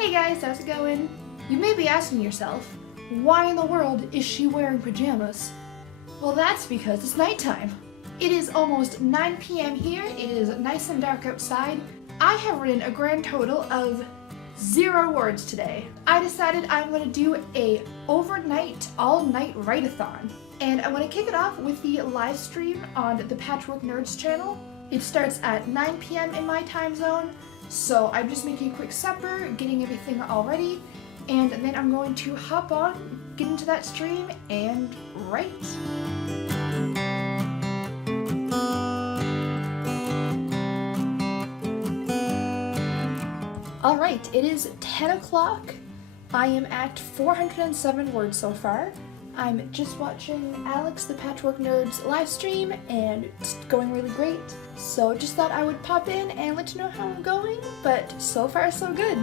Hey guys, how's it going? You may be asking yourself, why in the world is she wearing pajamas? Well, that's because it's nighttime. It is almost 9 p.m. here, it is nice and dark outside. I have written a grand total of 0 words today. I decided I'm going to do a overnight, all-night write-a-thon. And I want to kick it off with the live stream on the Patchwork Nerds channel. It starts at 9 p.m. in my time zone, so I'm just making a quick supper, getting everything all ready, and then I'm going to hop on, get into that stream, and write. Alright, it is 10 o'clock. I am at 407 words so far. I'm just watching Alex the Patchwork Nerds live stream and it's going really great. So just thought I would pop in and let you know how I'm going, but so far so good.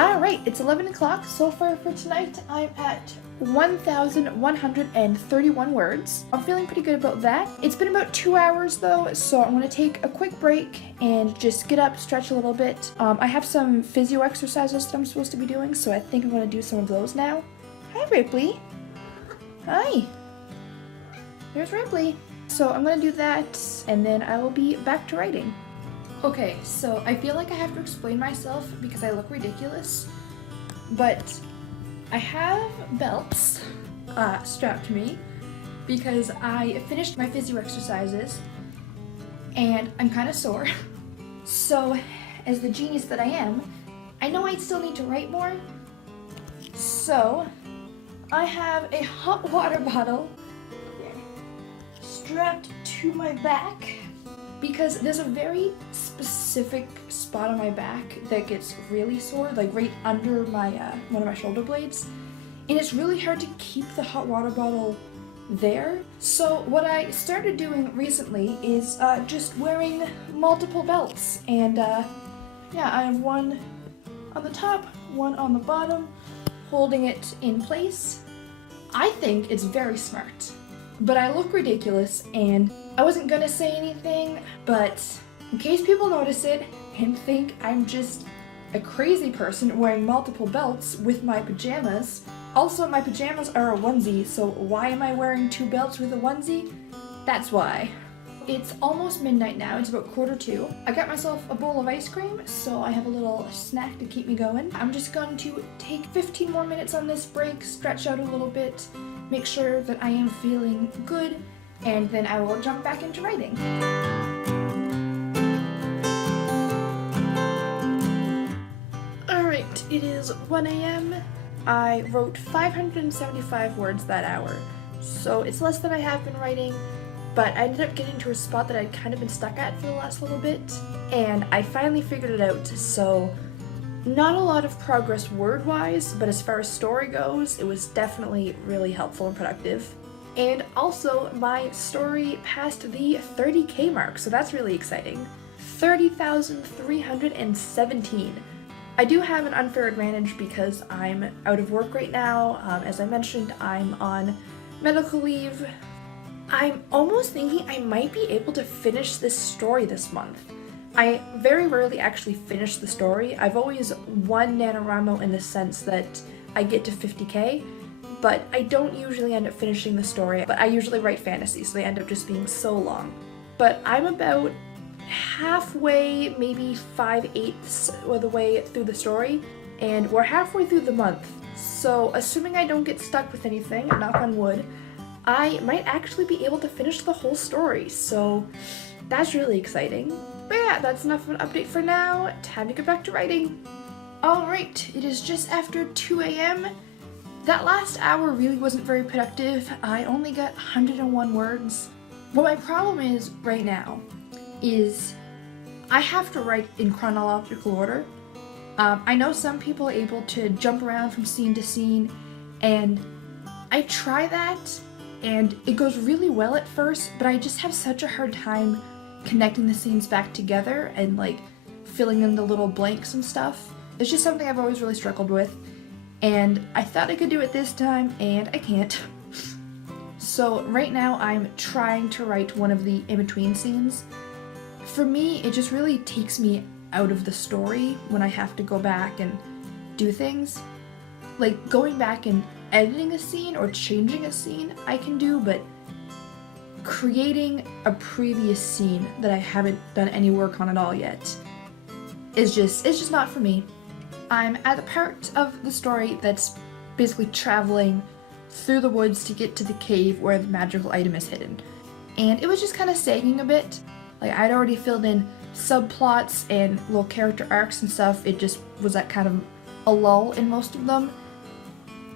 Alright, it's 11 o'clock. So far for tonight, I'm at 1,131 words. I'm feeling pretty good about that. It's been about 2 hours though, so I'm gonna take a quick break and just get up, stretch a little bit. I have some physio exercises that I'm supposed to be doing, so I think I'm gonna do some of those now. Hi, Ripley. Hi. There's Ripley. So I'm gonna do that, and then I will be back to writing. Okay, so I feel like I have to explain myself because I look ridiculous, but I have belts strapped to me because I finished my physio exercises and I'm kind of sore. So, as the genius that I am, I know I still need to write more. So, I have a hot water bottle strapped to my back because there's a very specific spot on my back that gets really sore, like right under my one of my shoulder blades, and it's really hard to keep the hot water bottle there. So what I started doing recently is just wearing multiple belts, and yeah, I have one on the top, one on the bottom, holding it in place. I think it's very smart, but I look ridiculous, and I wasn't gonna say anything, but in case people notice it and think I'm just a crazy person wearing multiple belts with my pajamas. Also, my pajamas are a onesie, so why am I wearing 2 belts with a onesie? That's why. It's almost midnight now, it's about 1:45. I got myself a bowl of ice cream, so I have a little snack to keep me going. I'm just going to take 15 more minutes on this break, stretch out a little bit, make sure that I am feeling good, and then I will jump back into writing. Alright, it is 1 a.m. I wrote 575 words that hour, so it's less than I have been writing, but I ended up getting to a spot that I'd kind of been stuck at for the last little bit, and I finally figured it out, so not a lot of progress word-wise, but as far as story goes, it was definitely really helpful and productive. And also, my story passed the 30K mark, so that's really exciting. 30,317. I do have an unfair advantage because I'm out of work right now. As I mentioned, I'm on medical leave. I'm almost thinking I might be able to finish this story this month. I very rarely actually finish the story. I've always won NaNoWriMo in the sense that I get to 50K, but I don't usually end up finishing the story. But I usually write fantasy, so they end up just being so long. But I'm about halfway, maybe 5/8 of the way through the story, and we're halfway through the month. So assuming I don't get stuck with anything, knock on wood, I might actually be able to finish the whole story, so that's really exciting. But yeah, that's enough of an update for now. Time to get back to writing. Alright, it is just after 2 a.m. That last hour really wasn't very productive. I only got 101 words. What my problem is right now is I have to write in chronological order. I know some people are able to jump around from scene to scene, and I try that, and it goes really well at first, but I just have such a hard time connecting the scenes back together and like filling in the little blanks and stuff. It's just something I've always really struggled with, and I thought I could do it this time, and I can't. So right now I'm trying to write one of the in-between scenes. for me, it just really takes me out of the story when I have to go back and do things. Like, going back and editing a scene or changing a scene I can do, but creating a previous scene that I haven't done any work on at all yet it's just not for me. I'm at the part of the story that's basically traveling through the woods to get to the cave where the magical item is hidden. And it was just kind of sagging a bit. Like, I'd already filled in subplots and little character arcs and stuff. It just was that kind of a lull in most of them.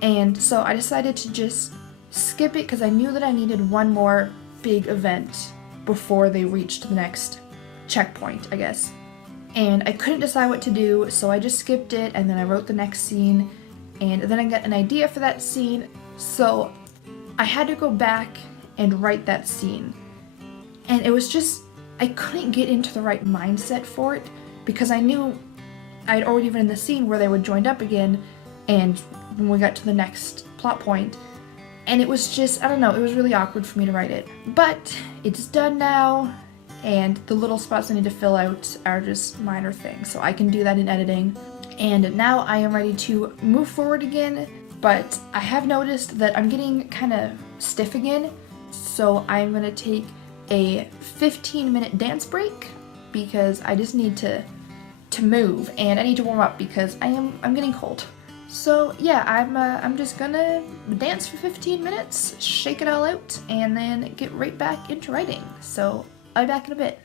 And so I decided to just skip it because I knew that I needed one more big event before they reached the next checkpoint, I guess. And I couldn't decide what to do, so I just skipped it, and then I wrote the next scene, and then I got an idea for that scene, so I had to go back and write that scene. And it was just, I couldn't get into the right mindset for it, because I knew I'd already been in the scene where they were joined up again, and when we got to the next plot point, and it was just, I don't know, it was really awkward for me to write it. But it's done now, and the little spots I need to fill out are just minor things, so I can do that in editing. And now I am ready to move forward again, but I have noticed that I'm getting kind of stiff again, so I'm going to take a 15-minute dance break because I just need to move, and I need to warm up because I'm getting cold. So yeah, I'm just gonna dance for 15 minutes, shake it all out, and then get right back into writing. So I'll be back in a bit.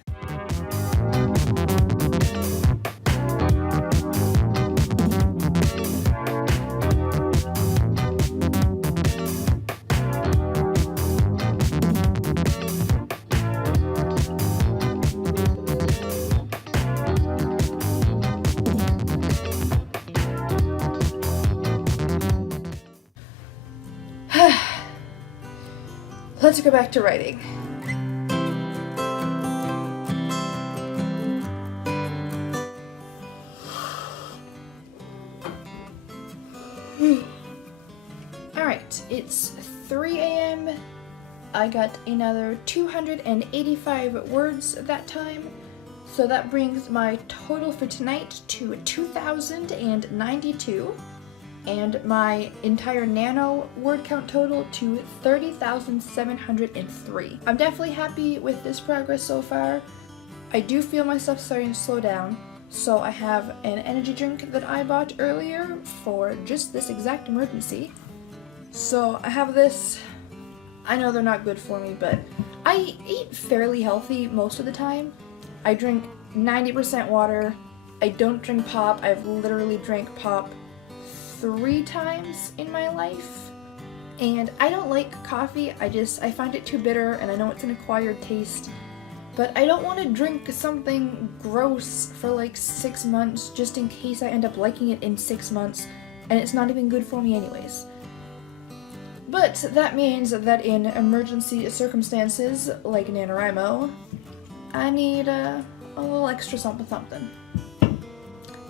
Let's go back to writing. Alright, it's 3 a.m. I got another 285 words that time, so that brings my total for tonight to 2,092. And my entire nano word count total to 30,703. I'm definitely happy with this progress so far. I do feel myself starting to slow down, so I have an energy drink that I bought earlier for just this exact emergency. So I have this. I know they're not good for me, but I eat fairly healthy most of the time. I drink 90% water. I don't drink pop. I've literally drank pop 3 times in my life, and I don't like coffee. I find it too bitter, and I know it's an acquired taste, but I don't want to drink something gross for like 6 months just in case I end up liking it in 6 months and it's not even good for me anyways. But that means that in emergency circumstances like NaNoWriMo, I need a little extra something.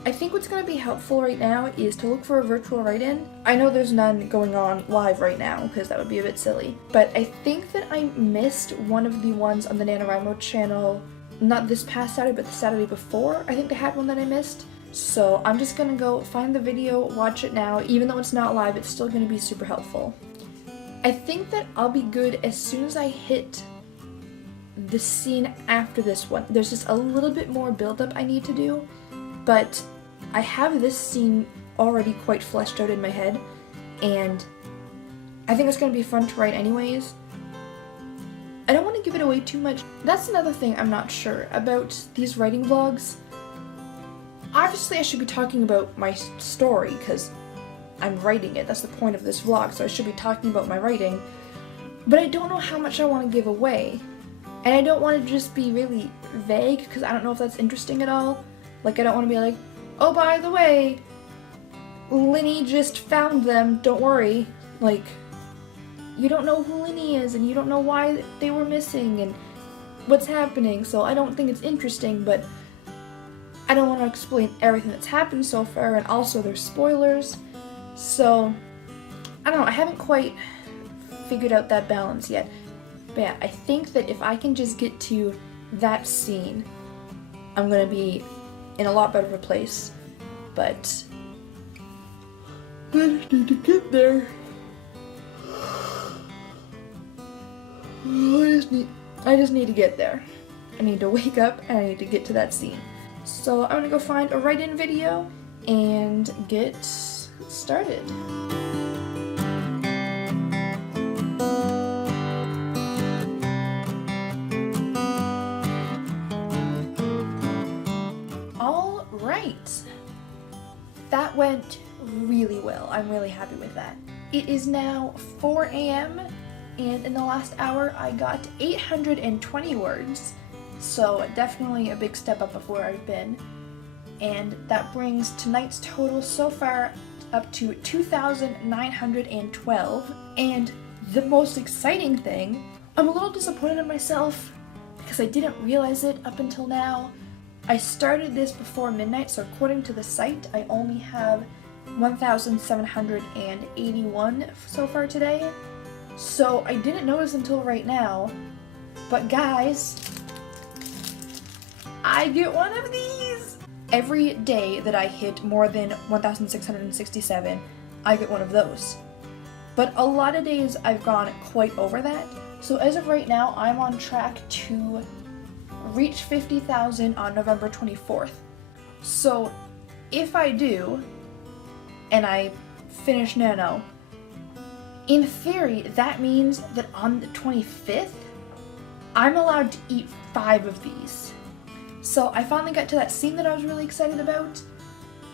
I think what's going to be helpful right now is to look for a virtual write-in. I know there's none going on live right now because that would be a bit silly, but I think that I missed one of the ones on the NaNoWriMo channel, not this past Saturday, but the Saturday before. I think they had one that I missed, so I'm just going to go find the video, watch it now. Even though it's not live, it's still going to be super helpful. I think that I'll be good as soon as I hit the scene after this one. There's just a little bit more build-up I need to do, but I have this scene already quite fleshed out in my head, and I think it's going to be fun to write anyways. I don't want to give it away too much. That's another thing I'm not sure about these writing vlogs. Obviously I should be talking about my story because I'm writing it. That's the point of this vlog, so I should be talking about my writing. But I don't know how much I want to give away. And I don't want to just be really vague because I don't know if that's interesting at all. Like, I don't want to be like, oh, by the way, Linny just found them, don't worry. Like, you don't know who Linny is, and you don't know why they were missing, and what's happening, so I don't think it's interesting, but I don't want to explain everything that's happened so far, and also there's spoilers, so, I don't know, I haven't quite figured out that balance yet. But yeah, I think that if I can just get to that scene, I'm gonna be in a lot better of a place, but I just need to get there. I just need to get there. I need to wake up and I need to get to that scene. So I'm gonna go find a write-in video and get started. All right. That went really well. I'm really happy with that. It is now 4 a.m. and in the last hour I got 820 words, so definitely a big step up of where I've been. And that brings tonight's total so far up to 2,912. And the most exciting thing, I'm a little disappointed in myself because I didn't realize it up until now. I started this before midnight, so according to the site, I only have 1,781 so far today. So I didn't notice until right now, but guys, I get one of these! Every day that I hit more than 1,667, I get one of those. But a lot of days I've gone quite over that, so as of right now, I'm on track to reach 50,000 on November 24th. So if I do, and I finish Nano, in theory, that means that on the 25th, I'm allowed to eat 5 of these. So I finally got to that scene that I was really excited about,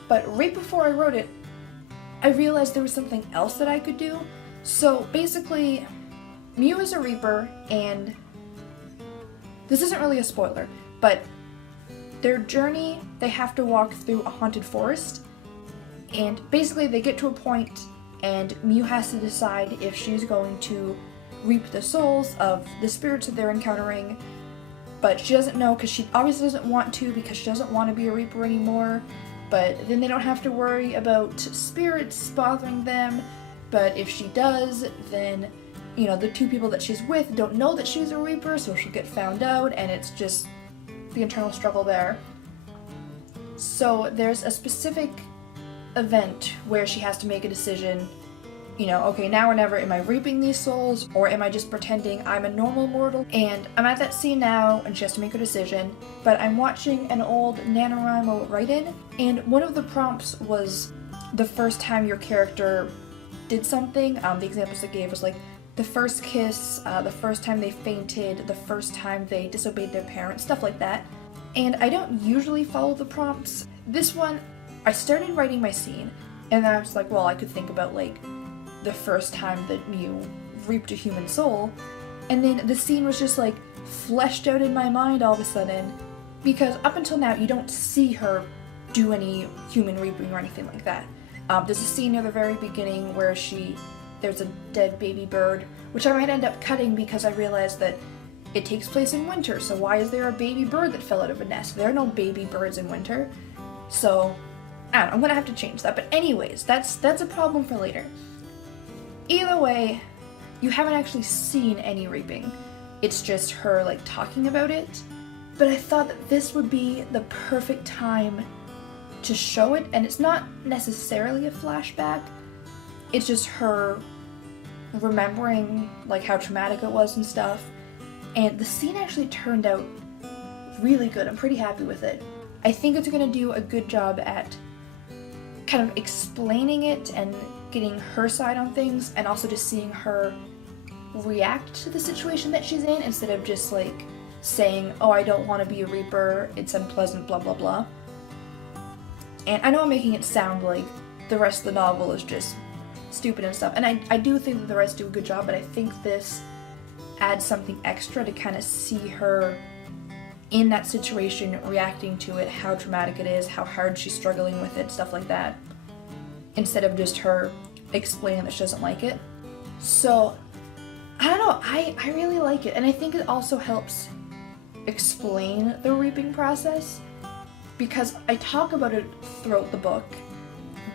but right before I wrote it, I realized there was something else that I could do. So basically, Mew is a Reaper, and this isn't really a spoiler, but their journey, they have to walk through a haunted forest, and basically they get to a point and Mew has to decide if she's going to reap the souls of the spirits that they're encountering, but she doesn't know because she obviously doesn't want to because she doesn't want to be a Reaper anymore, but then they don't have to worry about spirits bothering them, but if she does, then, you know, the 2 people that she's with don't know that she's a Reaper, so she'll get found out, and it's just the internal struggle there. So there's a specific event where she has to make a decision, you know, okay, now or never, am I reaping these souls, or am I just pretending I'm a normal mortal? And I'm at that scene now, and she has to make a decision, but I'm watching an old NaNoWriMo write-in, and one of the prompts was the first time your character did something. The examples they gave was like, the first kiss, the first time they fainted, the first time they disobeyed their parents, stuff like that. And I don't usually follow the prompts. This one, I started writing my scene, and then I was like, well, I could think about like the first time that Mew reaped a human soul, and then the scene was just like fleshed out in my mind all of a sudden, because up until now you don't see her do any human reaping or anything like that. There's a scene near the very beginning where there's a dead baby bird, which I might end up cutting because I realized that it takes place in winter, so why is there a baby bird that fell out of a nest? There are no baby birds in winter. So I don't know, I'm gonna have to change that. But anyways, that's a problem for later. Either way, you haven't actually seen any reaping. It's just her like talking about it. But I thought that this would be the perfect time to show it, and it's not necessarily a flashback. It's just her remembering like how traumatic it was and stuff. And the scene actually turned out really good. I'm pretty happy with it. I think it's gonna do a good job at kind of explaining it and getting her side on things, and also just seeing her react to the situation that she's in instead of just like saying, oh, I don't want to be a Reaper, it's unpleasant, blah blah blah. And I know I'm making it sound like the rest of the novel is just stupid and stuff, and I do think that the rest do a good job, but I think this adds something extra to kind of see her in that situation, reacting to it, how traumatic it is, how hard she's struggling with it, stuff like that, instead of just her explaining that she doesn't like it. So, I don't know, I really like it, and I think it also helps explain the reaping process, because I talk about it throughout the book,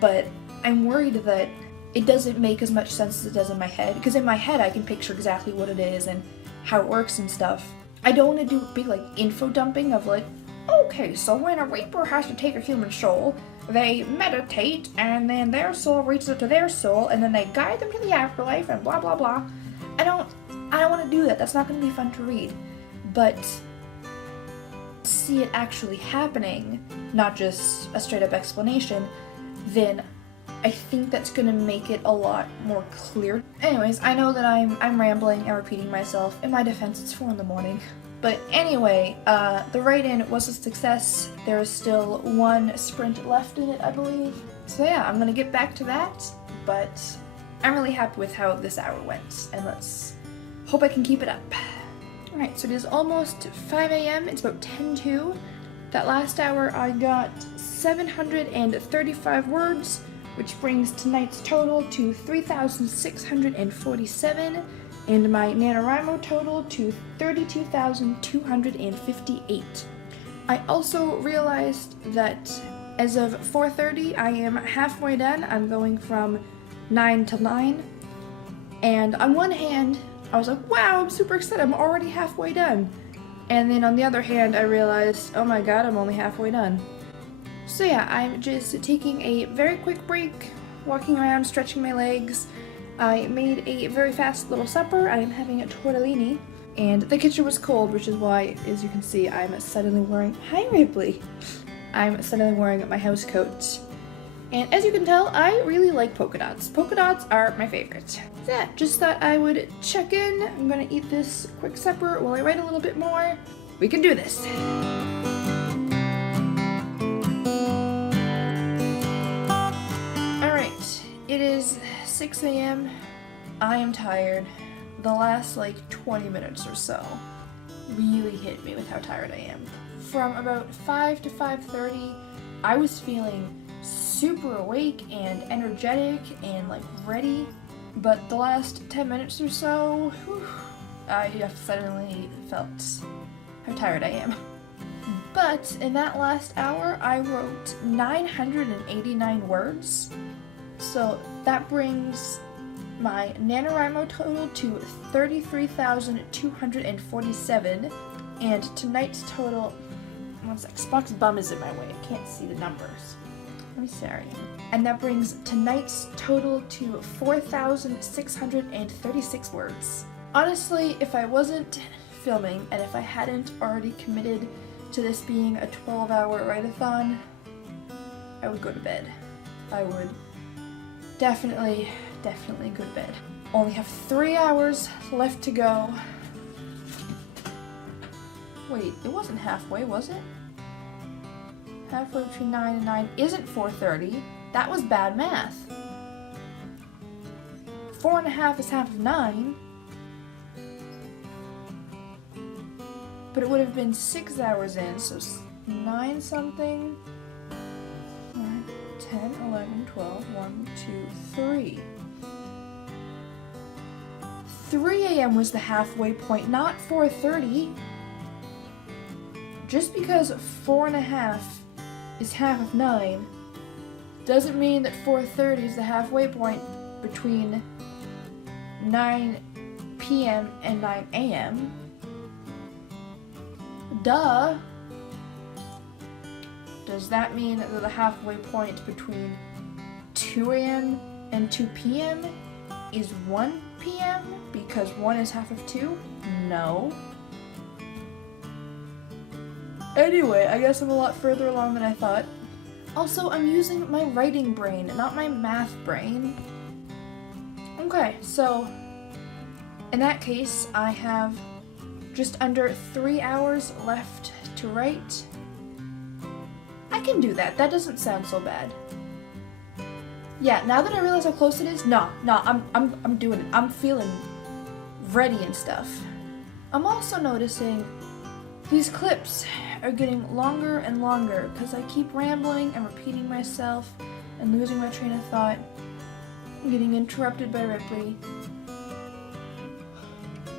but I'm worried that it doesn't make as much sense as it does in my head, because in my head I can picture exactly what it is and how it works and stuff. I don't want to do big like info dumping of like, Okay, so when a reaper has to take a human soul, they meditate, and then their soul reaches up to their soul, and then they guide them to the afterlife, and blah blah blah. I don't want to do that. That's not going to be fun to read. But see it actually happening, not just a straight up explanation, then I think that's gonna make it a lot more clear. Anyways, I know that I'm rambling and repeating myself. In my defense, it's 4 in the morning. But anyway, the write-in was a success. There is still 1 sprint left in it, I believe. So yeah, I'm gonna get back to that, but I'm really happy with how this hour went, and let's hope I can keep it up. Alright, so it is almost 5 a.m. It's about 10:02. That last hour I got 735 words, which brings tonight's total to 3,647, and my NaNoWriMo total to 32,258. I also realized that as of 4:30, I am halfway done. I'm going from 9 to 9, and on one hand, I was like, wow, I'm super excited, I'm already halfway done. And then on the other hand, I realized, oh my god, I'm only halfway done. So yeah, I'm just taking a very quick break, walking around, stretching my legs. I made a very fast little supper. I am having a tortellini, and the kitchen was cold, which is why, as you can see, I'm suddenly wearing, hi Ripley! I'm suddenly wearing my house coat. And as you can tell, I really like polka dots. Polka dots are my favorite. So yeah, just thought I would check in. I'm gonna eat this quick supper while I write a little bit more. We can do this. Alright, it is 6 a.m. I am tired. The last like 20 minutes or so really hit me with how tired I am. From about 5 to 5:30, I was feeling super awake and energetic and like ready, but the last 10 minutes or so, I suddenly felt how tired I am. But in that last hour, I wrote 989 words, so that brings my NaNoWriMo total to 33,247, and tonight's total, one sec, Spock's bum is in my way, I can't see the numbers. I'm sorry. And that brings tonight's total to 4,636 words. Honestly, if I wasn't filming and if I hadn't already committed to this being a 12-hour write-a-thon, I would go to bed. I would definitely go to bed. Only have 3 hours left to go. Wait, it wasn't halfway, was it? Halfway between 9 and 9 isn't 4:30. That was bad math. 4.5 is half of 9. But it would have been 6 hours in, so 9 something. 9, 10, 11, 12, 1, 2, 3. 3 a.m. was the halfway point, not 4:30. Just because 4.5 is half of 9 doesn't mean that 4:30 is the halfway point between 9 p.m. and 9 a.m. Duh! Does that mean that the halfway point between 2 a.m. and 2 p.m. is 1 p.m. because 1 is half of 2? No. Anyway, I guess I'm a lot further along than I thought. Also, I'm using my writing brain, not my math brain. Okay, so in that case, I have just under 3 hours left to write. I can do that. That doesn't sound so bad. Yeah, now that I realize how close it is, I'm doing it. I'm feeling ready and stuff. I'm also noticing these clips are getting longer and longer because I keep rambling and repeating myself and losing my train of thought. I'm getting interrupted by Ripley.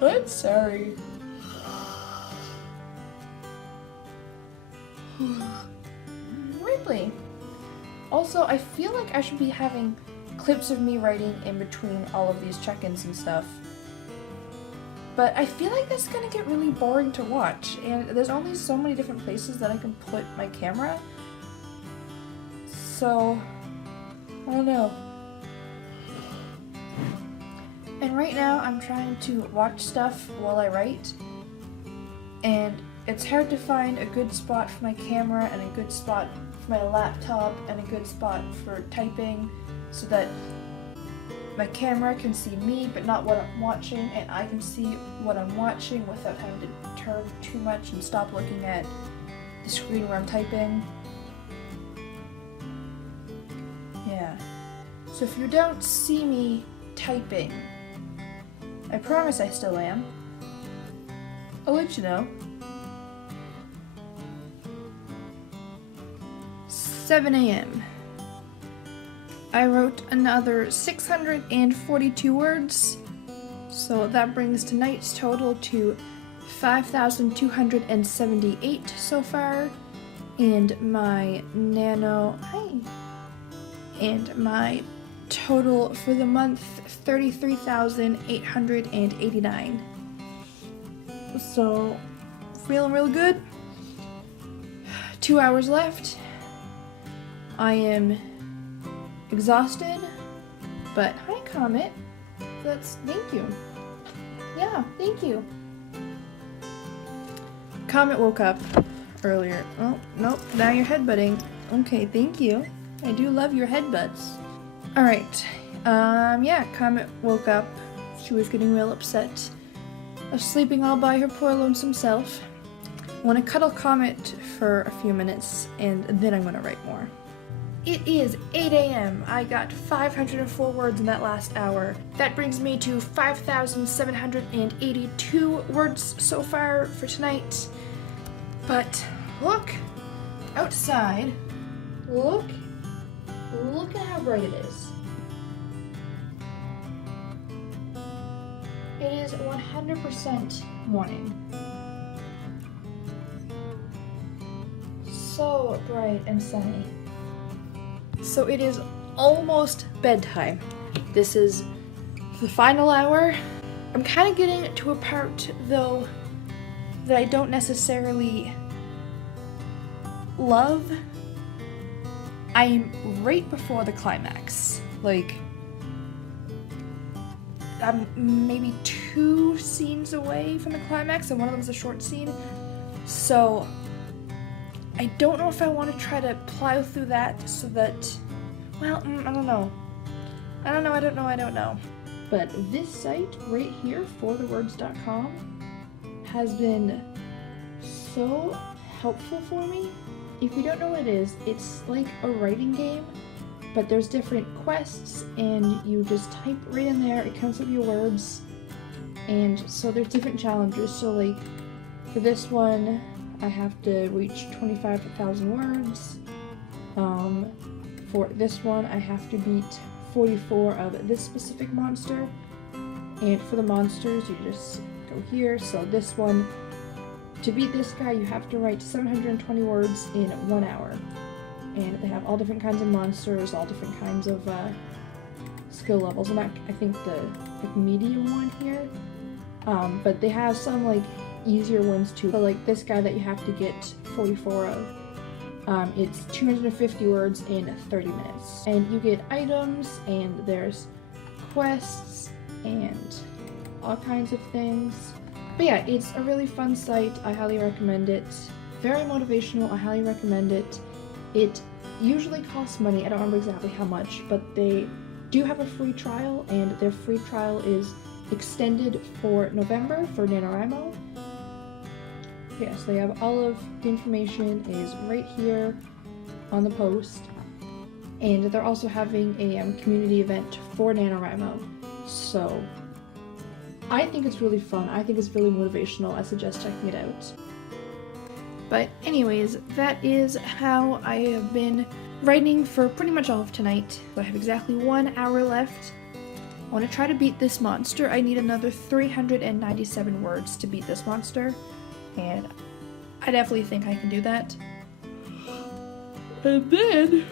I'm sorry. Ripley. Also, I feel like I should be having clips of me writing in between all of these check-ins and stuff. But I feel like this is gonna get really boring to watch, and there's only so many different places that I can put my camera. So, I don't know. And right now I'm trying to watch stuff while I write, and it's hard to find a good spot for my camera and a good spot for my laptop and a good spot for typing so that my camera can see me but not what I'm watching, and I can see what I'm watching without having to turn too much and stop looking at the screen where I'm typing. Yeah. So if you don't see me typing, I promise I still am. I'll let you know. 7 a.m. I wrote another 642 words, so that brings tonight's total to 5,278 so far, and my my total for the month 33,889. So feeling real good. 2 hours left. I am exhausted, but hi Comet. Thank you. Yeah, thank you. Comet woke up earlier. Oh, nope, now you're headbutting. Okay, thank you. I do love your headbutts. Alright, yeah, Comet woke up. She was getting real upset of sleeping all by her poor lonesome self. I want to cuddle Comet for a few minutes, and then I'm going to write more. It is 8 a.m. I got 504 words in that last hour. That brings me to 5,782 words so far for tonight. But look outside. Look at how bright it is. It is 100% morning. So bright and sunny. So it is almost bedtime. This is the final hour. I'm kind of getting to a part, though, that I don't necessarily love. I'm right before the climax. Like, I'm maybe 2 scenes away from the climax, and one of them is a short scene. So I don't know if I want to try to plow through that so that, well, I don't know. I don't know. But this site right here, forthewords.com, has been so helpful for me. If you don't know what it is, it's like a writing game, but there's different quests, and you just type right in there, it counts up your words, and so there's different challenges. So like, for this one, I have to reach 25,000 words. For this one, I have to beat 44 of this specific monster. And for the monsters, you just go here. So this one, to beat this guy, you have to write 720 words in 1 hour. And they have all different kinds of monsters, all different kinds of skill levels. I'm at, I think, the medium one here. But they have some like easier ones too. So like this guy that you have to get 44 of, it's 250 words in 30 minutes. And you get items, and there's quests, and all kinds of things. But yeah, it's a really fun site. I highly recommend it. Very motivational. I highly recommend it. It usually costs money. I don't remember exactly how much, but they do have a free trial, and their free trial is extended for November for NaNoWriMo. Yeah, so they have all of the information is right here on the post, and they're also having a community event for NaNoWriMo. So I think it's really fun. I think it's really motivational. I suggest checking it out. But anyways, that is how I have been writing for pretty much all of tonight. So I have exactly 1 hour left. I want to try to beat this monster. I need another 397 words to beat this monster, and I definitely think I can do that. And then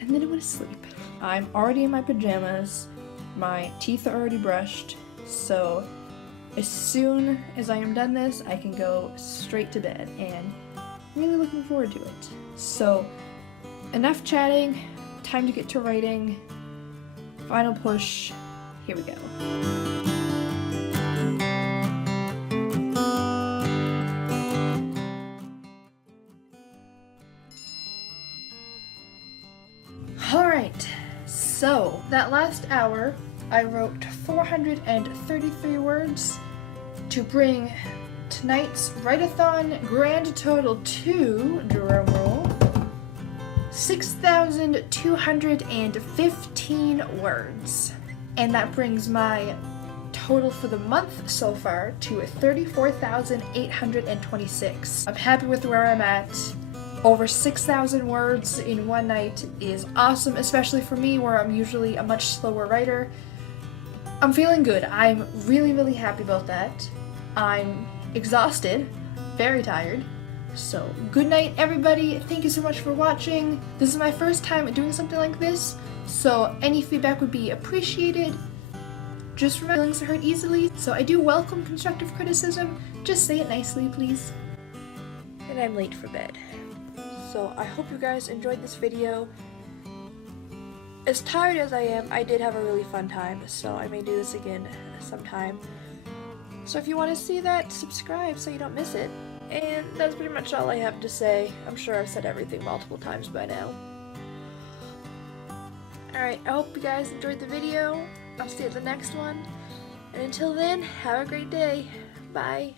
I'm gonna sleep. I'm already in my pajamas. My teeth are already brushed, so as soon as I am done this, I can go straight to bed, and I'm really looking forward to it. So, enough chatting, time to get to writing. Final push, here we go. Alright, so that last hour I wrote 433 words to bring tonight's Write-A-Thon grand total to, drumroll, 6,215 words. And that brings my total for the month so far to 34,826. I'm happy with where I'm at. Over 6,000 words in one night is awesome, especially for me where I'm usually a much slower writer. I'm feeling good. I'm really, really happy about that. I'm exhausted, very tired. So, good night everybody. Thank you so much for watching. This is my first time doing something like this, so any feedback would be appreciated. Just remember, feelings are hurt easily, so I do welcome constructive criticism. Just say it nicely, please. And I'm late for bed. So I hope you guys enjoyed this video. As tired as I am, I did have a really fun time, so I may do this again sometime. So if you want to see that, subscribe so you don't miss it. And that's pretty much all I have to say. I'm sure I've said everything multiple times by now. Alright, I hope you guys enjoyed the video. I'll see you at the next one. And until then, have a great day. Bye.